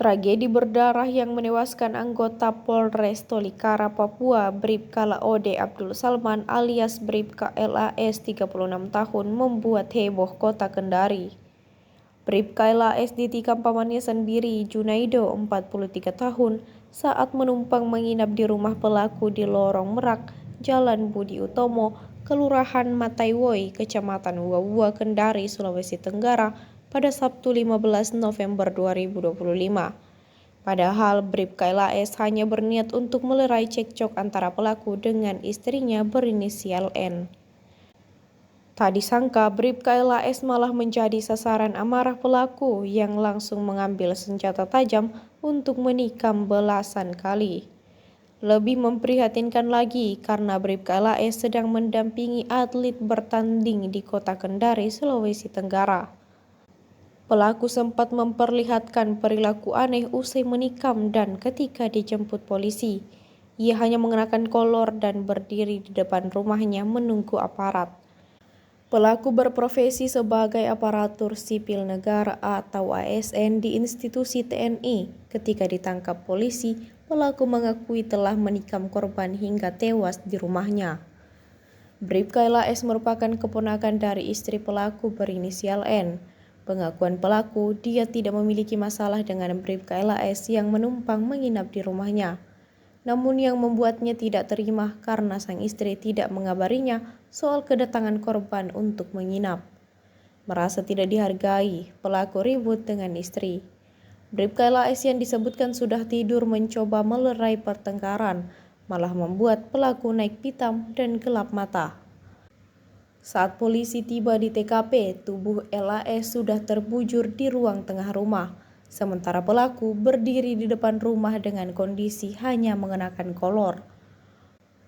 Tragedi berdarah yang menewaskan anggota Polres Tolikara, Papua, Bribka Laode Abdul Salman alias Bribka LAS 36 tahun membuat heboh kota Kendari. Bribka LAS ditikam pamannya sendiri, Junaido, 43 tahun, saat menumpang menginap di rumah pelaku di Lorong Merak, Jalan Budi Utomo, Kelurahan Mataiwoi, Kecamatan Uwa-Uwa, Kendari, Sulawesi Tenggara, pada Sabtu 15 November 2025. Padahal Bribka LAS hanya berniat untuk melerai cekcok antara pelaku dengan istrinya berinisial N. Tak disangka Bribka LAS malah menjadi sasaran amarah pelaku yang langsung mengambil senjata tajam untuk menikam belasan kali. Lebih memprihatinkan lagi karena Bribka LAS sedang mendampingi atlet bertanding di kota Kendari, Sulawesi Tenggara. Pelaku sempat memperlihatkan perilaku aneh usai menikam dan ketika dijemput polisi, ia hanya mengenakan kolor dan berdiri di depan rumahnya menunggu aparat. Pelaku berprofesi sebagai aparatur sipil negara atau ASN di institusi TNI. Ketika ditangkap polisi, pelaku mengakui telah menikam korban hingga tewas di rumahnya. Bribka LAS merupakan keponakan dari istri pelaku berinisial N. Pengakuan pelaku, dia tidak memiliki masalah dengan Bribka LAS yang menumpang menginap di rumahnya. Namun yang membuatnya tidak terima karena sang istri tidak mengabarinya soal kedatangan korban untuk menginap. Merasa tidak dihargai, pelaku ribut dengan istri. Bribka LAS yang disebutkan sudah tidur mencoba melerai pertengkaran, malah membuat pelaku naik pitam dan gelap mata. Saat polisi tiba di TKP, tubuh LAS sudah terbujur di ruang tengah rumah, sementara pelaku berdiri di depan rumah dengan kondisi hanya mengenakan kolor.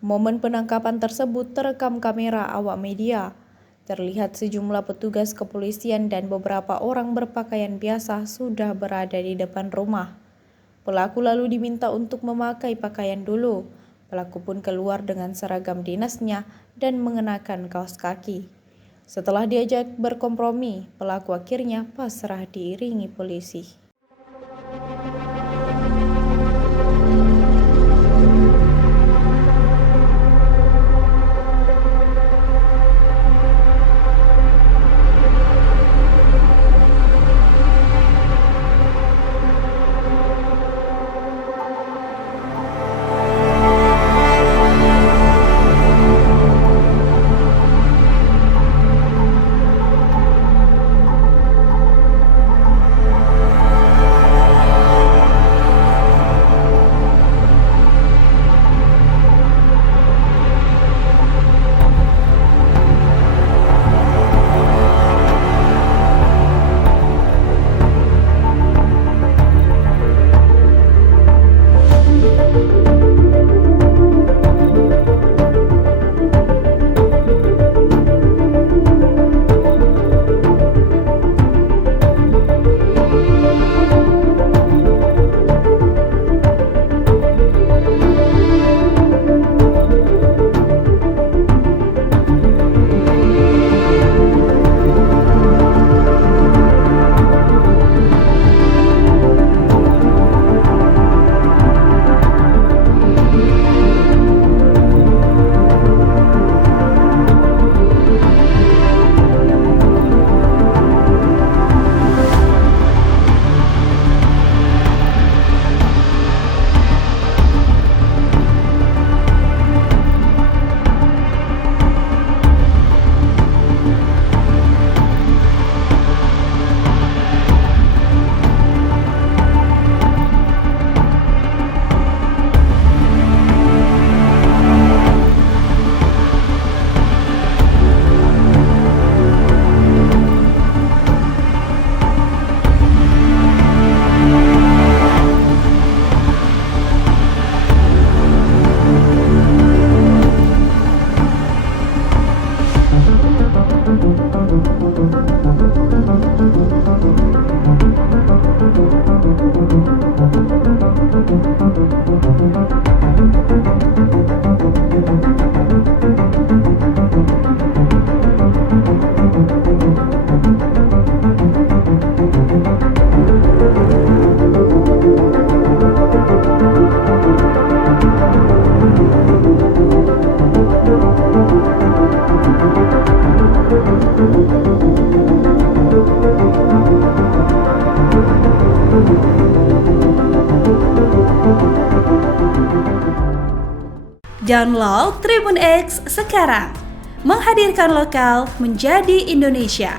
Momen penangkapan tersebut terekam kamera awak media. Terlihat sejumlah petugas kepolisian dan beberapa orang berpakaian biasa sudah berada di depan rumah. Pelaku lalu diminta untuk memakai pakaian dulu. Pelaku pun keluar dengan seragam dinasnya dan mengenakan kaos kaki. Setelah diajak berkompromi, pelaku akhirnya pasrah diiringi polisi. Download Tribun X sekarang, menghadirkan lokal menjadi Indonesia.